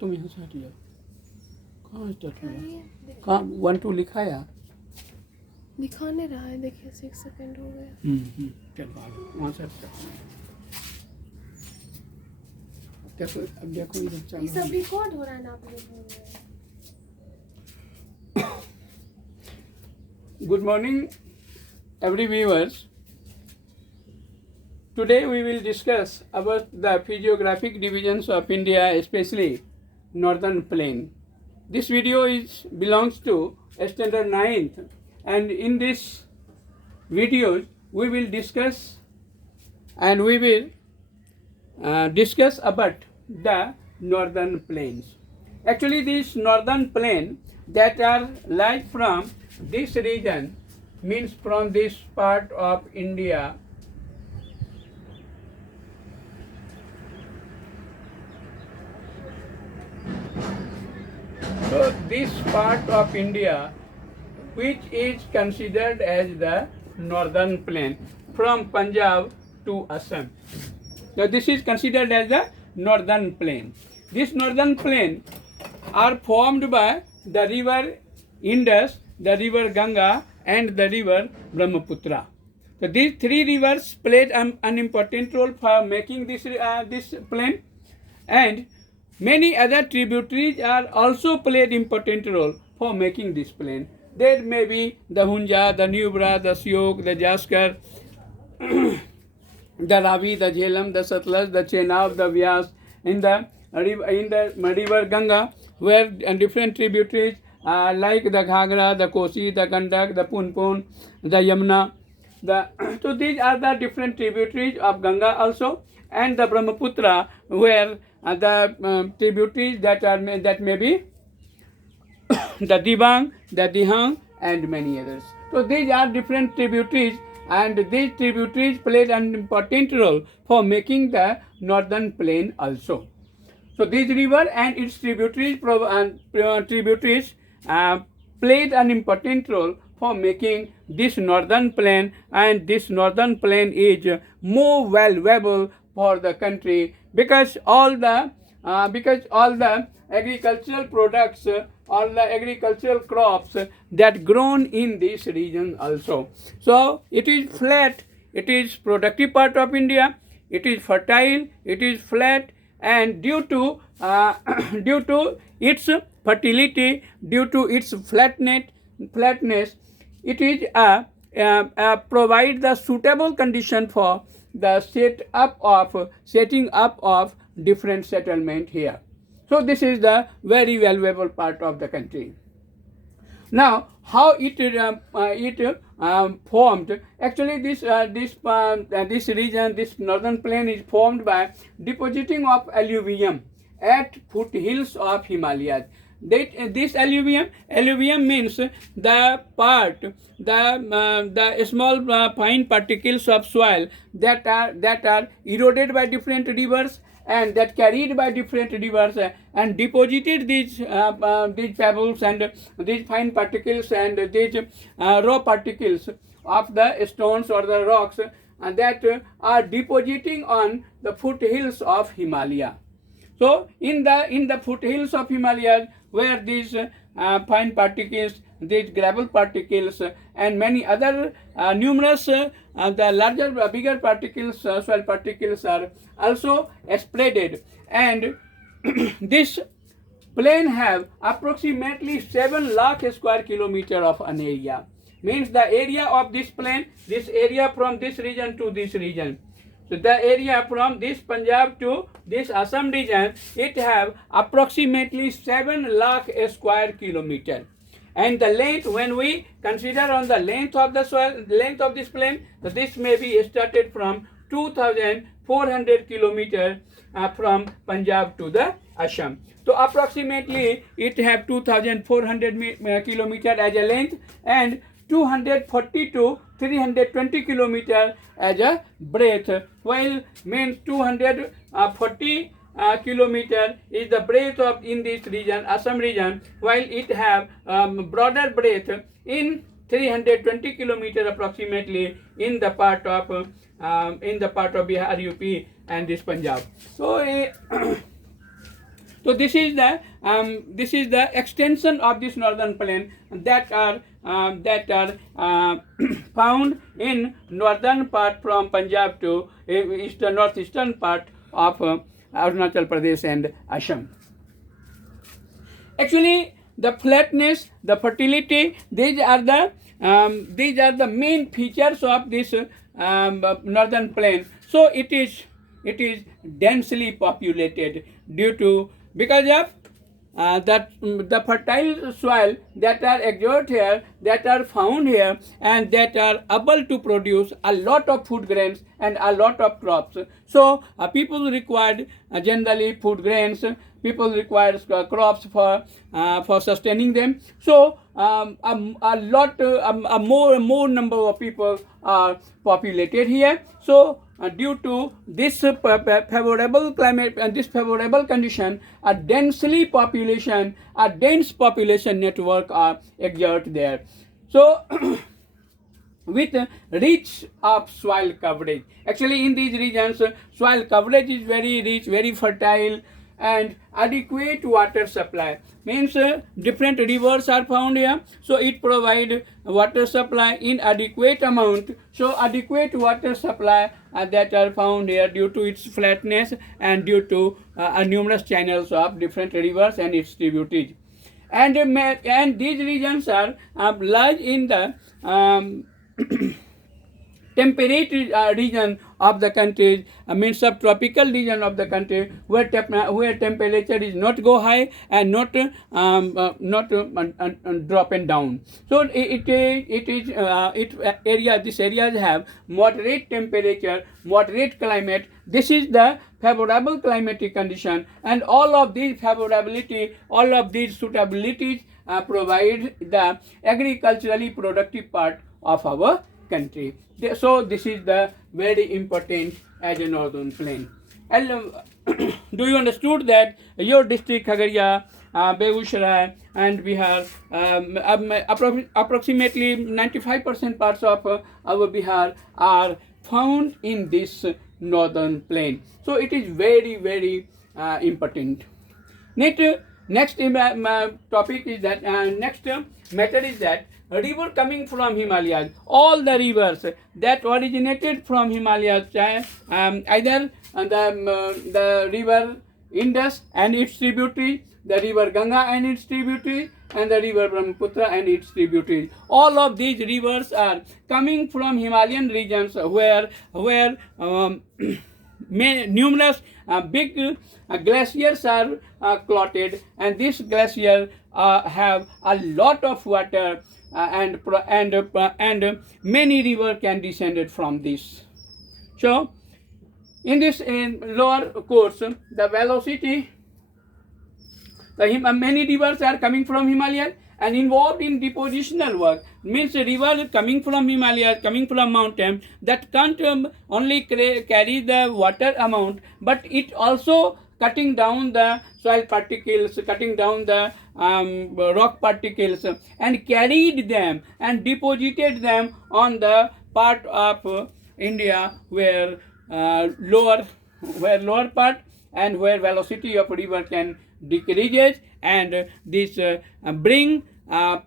तुम यहाँ से हट जाओ। कहाँ स्टार्ट हुआ? कहाँ 1 2 लिखा है यार? दिखा नहीं रहा है, देखिए 6 सेकंड हो गया। चल भागो वहाँ से हट जाओ। देखो अब देखो इधर ये चलो। सब रिकॉर्ड हो रहा है ना, आप लोग बोल रहे हैं। Good morning, every viewers. Today we will discuss about the physiographic divisions of India, especially Northern Plain. This video belongs to standard 9th, and in this video we will discuss about the Northern Plains. Actually, this Northern Plain that are like from this region, means from this part of India, so this part of India which is considered as the Northern Plain from Punjab to Assam. So this is considered as the Northern Plain. This Northern Plain are formed by the river Indus, the river Ganga, and the river Brahmaputra. So these three rivers played an important role for making this plain, and many other tributaries are also played important role for making this plain. There may be the Hunja, the Nubra, the Syok, the Jaskar, the Ravi, the Jhelum, the Satluj, the Chenab, the Vyas, in the river Ganga, where different tributaries like the Ghagra, the Kosi, the Gandak, the Punpun, the Yamuna. So these are the different tributaries of Ganga also, and the Brahmaputra, where the tributaries that may be the Dibang, the Dihang, and many others. So these are different tributaries, and these tributaries played an important role for making the Northern Plain also. So this river and its tributaries played an important role for making this Northern Plain, and this Northern Plain is more valuable for the country because all the agricultural products, all the agricultural crops that grown in this region also. So it is flat, it is productive part of India, it is fertile, it is flat, and due to its fertility, due to its flatness, it is provide the suitable condition for the setting up of different settlement here. So this is the very valuable part of the country. Now, how it formed? Actually, this region, this Northern Plain, is formed by depositing of alluvium at foothills of Himalayas. This alluvium means the small fine particles of soil that are eroded by different rivers, and that carried by different rivers and deposited these pebbles and these fine particles and these raw particles of the stones or the rocks that are depositing on the foothills of Himalaya. So in the foothills of Himalayas, where these fine particles, these gravel particles, and many other numerous the bigger particles, soil particles, are also spreaded, and this plain have approximately 7 lakh square kilometer of an area. Means the area of this plain, this area from this region to this region. So the area from this Punjab to this Assam region, it have approximately 7 lakh square kilometer. And the length, when we consider on the length of the soil, length of this plain, so this may be started from 2,400 kilometer from Punjab to the Assam. So approximately it have 2,400 kilometer as a length, and 240 to 320 kilometer as a breadth, while means 240 kilometer is the breadth of in this region, Assam region, while it have broader breadth in 320 kilometer approximately in the part of Bihar, UP, and this Punjab. So So this is the extension of this northern plain that are found in northern part from Punjab to northeastern part of Arunachal Pradesh and Assam. Actually, the flatness, the fertility, these are the main features of this northern plain. So it is densely populated because of that the fertile soil that are exert here, that are found here, and that are able to produce a lot of food grains and a lot of crops. So people required generally food grains. People require crops for sustaining them. So more number of people are populated here. So due to this favorable climate and this favorable condition, a dense population network are exert there. So with rich of soil coverage. Actually, in these regions, soil coverage is very rich, very fertile, and adequate water supply. Means different rivers are found here, so it provides water supply in adequate amount. So adequate water supply that are found here due to its flatness and due to numerous channels of different rivers and its tributaries. And these regions are large in the temperate region of the country, means subtropical region of the country, where temperature is not go high and not dropping down. So these areas have moderate temperature, moderate climate. This is the favorable climatic condition, and all of these favorability, all of these suitabilities provide the agriculturally productive part of our country. So this is the very important as a northern plain. And do you understood that your district Khagaria, Begusharai and Bihar, approximately 95% parts of our Bihar are found in this northern plain. So it is very, very important. Next topic is that next matter is that a river coming from Himalayas, all the rivers that originated from Himalayas, either the river Indus and its tributaries, the river Ganga and its tributaries, and the river Brahmaputra and its tributaries. All of these rivers are coming from Himalayan regions where numerous big glaciers are clotted, and these glaciers have a lot of water, and many rivers can descend from this. So in this lower course, the velocity, many rivers are coming from Himalayas and involved in depositional work. Means a river coming from Himalayas, coming from mountain, that can't only carry the water amount, but it also cutting down the soil particles, cutting down the rock particles, and carried them and deposited them on the part of India where lower part and where velocity of river can decreases, and this bring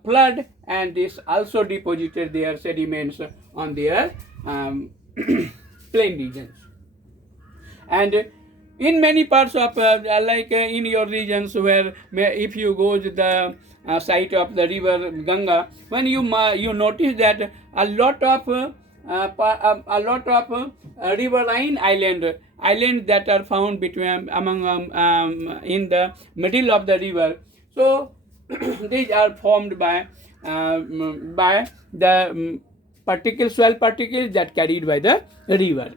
flood, and this also deposited their sediments on their plain regions. And in many parts of like in your regions where if you go to the site of the river Ganga, when you notice that a lot of riverine islands that are found between in the middle of the river. So these are formed by the soil particles that carried by the river.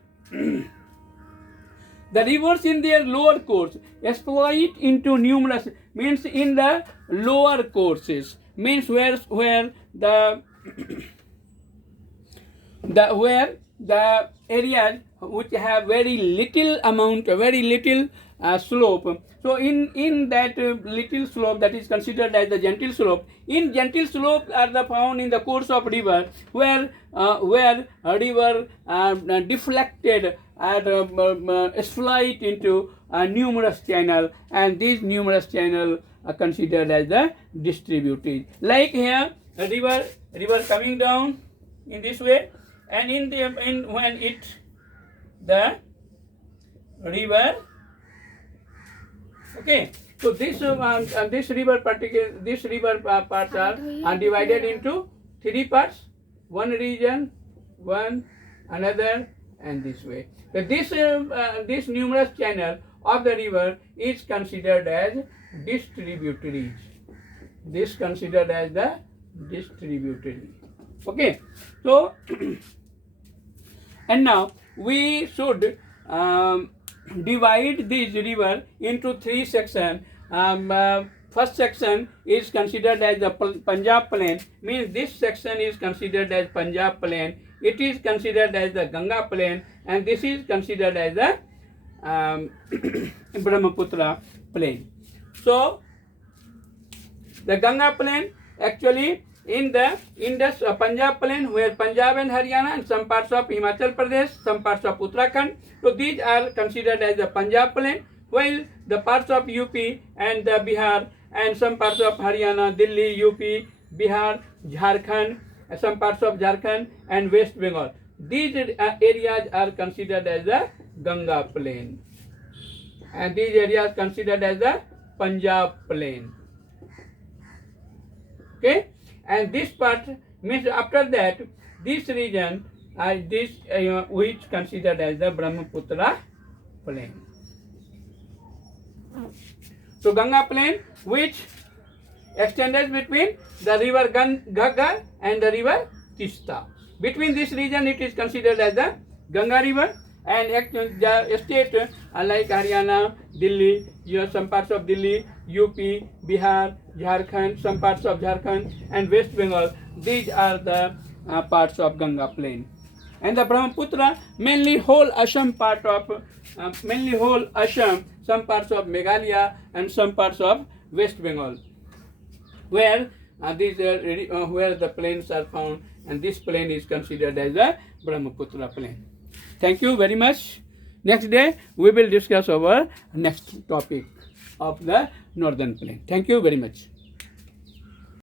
The rivers in their lower course exploit into numerous, means in the lower courses, means where the areas which have very little slope. So in that little slope, that is considered as the gentle slope. In gentle slope are the found in the course of river where a river deflected split into numerous channels, and these numerous channels are considered as the distributaries. Like here, a river coming down in this way, and when the river, okay. So this river parts are divided into three parts. One region, one another, and this way. So this numerous channel of the river is considered as distributaries. This considered as the distributary. Okay. So and now we should divide this river into three sections. First section is considered as the Punjab plain, means this section is considered as Punjab plain. It is considered as the Ganga plain, and this is considered as the Brahmaputra plain. So the Ganga plain actually in the Indus Punjab plain, where Punjab and Haryana and some parts of Himachal Pradesh, some parts of Uttarakhand. So these are considered as the Punjab plain, while the parts of UP and the Bihar and some parts of Haryana, Delhi, UP, Bihar, Jharkhand, some parts of Jharkhand and West Bengal. These areas are considered as the Ganga plain, and these areas considered as the Punjab plain. Okay, and this part means after that this region which considered as the Brahmaputra plain. So Ganga plain, which extended between the river Ghaggar and the river Tista. Between this region it is considered as the Ganga river, and the state like Haryana, Delhi, some parts of Delhi, UP, Bihar, Jharkhand, some parts of Jharkhand and West Bengal. These are the parts of Ganga plain. And the Brahmaputra, mainly whole Assam, some parts of Meghalaya and some parts of West Bengal, where where the plains are found, and this plain is considered as the Brahmaputra plain. Thank you very much. Next day we will discuss our next topic of the northern plain. Thank you very much.